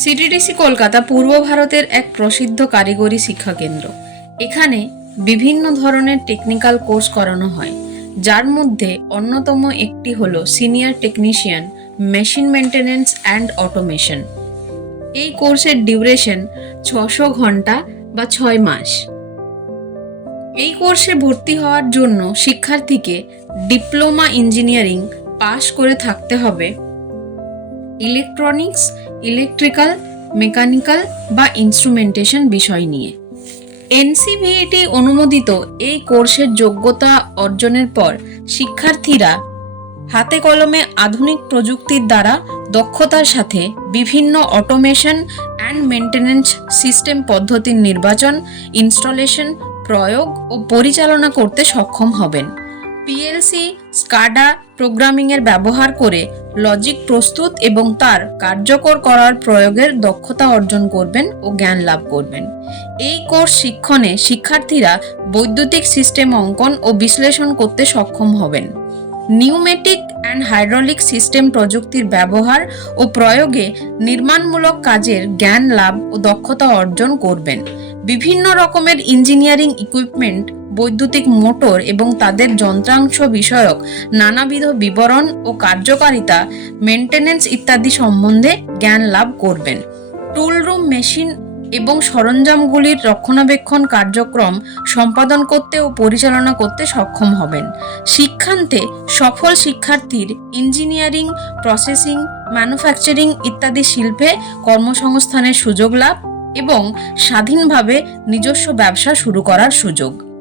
CTDC Kolkata পূর্ব ভারতের এক প্রসিদ্ধ কারিগরি শিক্ষা কেন্দ্র। এখানে বিভিন্ন ধরনের টেকনিক্যাল কোর্স করানো হয়, যার মধ্যে অন্যতম একটি হলো senior technician machine maintenance and automation. এই কোর্সের ডিউরেশন 600 ঘন্টা বা 6 মাস। এই কোর্সে ভর্তি হওয়ার জন্য শিক্ষার্থীকে ডিপ্লোমা ইঞ্জিনিয়ারিং পাশ করে থাকতে হবে ইলেকট্রনিক্স, ইলেকট্রিক্যাল, মেকানিক্যাল বা ইনস্ট্রুমেন্টেশন বিষয় নিয়ে। এনসিভিটি অনুমোদিত এই কোর্সের যোগ্যতা অর্জনের পর শিক্ষার্থীরা হাতে কলমে আধুনিক প্রযুক্তির দ্বারা দক্ষতার সাথে বিভিন্ন অটোমেশন অ্যান্ড মেনটেন্যান্স সিস্টেম পদ্ধতির নির্বাচন, ইনস্টলেশন, প্রয়োগ ও পরিচালনা করতে সক্ষম হবেন। পিএলসি, স্কাডা প্রোগ্রামিংয়ের ব্যবহার করে লজিক প্রস্তুত এবং তার কার্যকর করার প্রয়োগের দক্ষতা অর্জন করবেন ও জ্ঞান লাভ করবেন। এই কোর্স শিক্ষণে শিক্ষার্থীরা বৈদ্যুতিক সিস্টেম অঙ্কন ও বিশ্লেষণ করতে সক্ষম হবেন। নিউমেটিক অ্যান্ড হাইড্রোলিক সিস্টেম প্রযুক্তির ব্যবহার ও প্রয়োগে নির্মাণমূলক কাজের জ্ঞান লাভ ও দক্ষতা অর্জন করবেন। বিভিন্ন রকমের ইঞ্জিনিয়ারিং ইকুইপমেন্ট, বৈদ্যুতিক মোটর এবং তাদের যন্ত্রাংশ বিষয়ক নানাবিধ বিবরণ ও কার্যকারিতা, মেনটেন্যান্স ইত্যাদি সম্বন্ধে জ্ঞান লাভ করবেন। টুল রুম, মেশিন এবং সরঞ্জামগুলির রক্ষণাবেক্ষণ কার্যক্রম সম্পাদন করতে ও পরিচালনা করতে সক্ষম হবেন। শিক্ষান্তে সফল শিক্ষার্থীর ইঞ্জিনিয়ারিং, প্রসেসিং, ম্যানুফ্যাকচারিং ইত্যাদি শিল্পে কর্মসংস্থানের সুযোগ লাভ এবং স্বাধীনভাবে নিজস্ব ব্যবসা শুরু করার সুযোগ।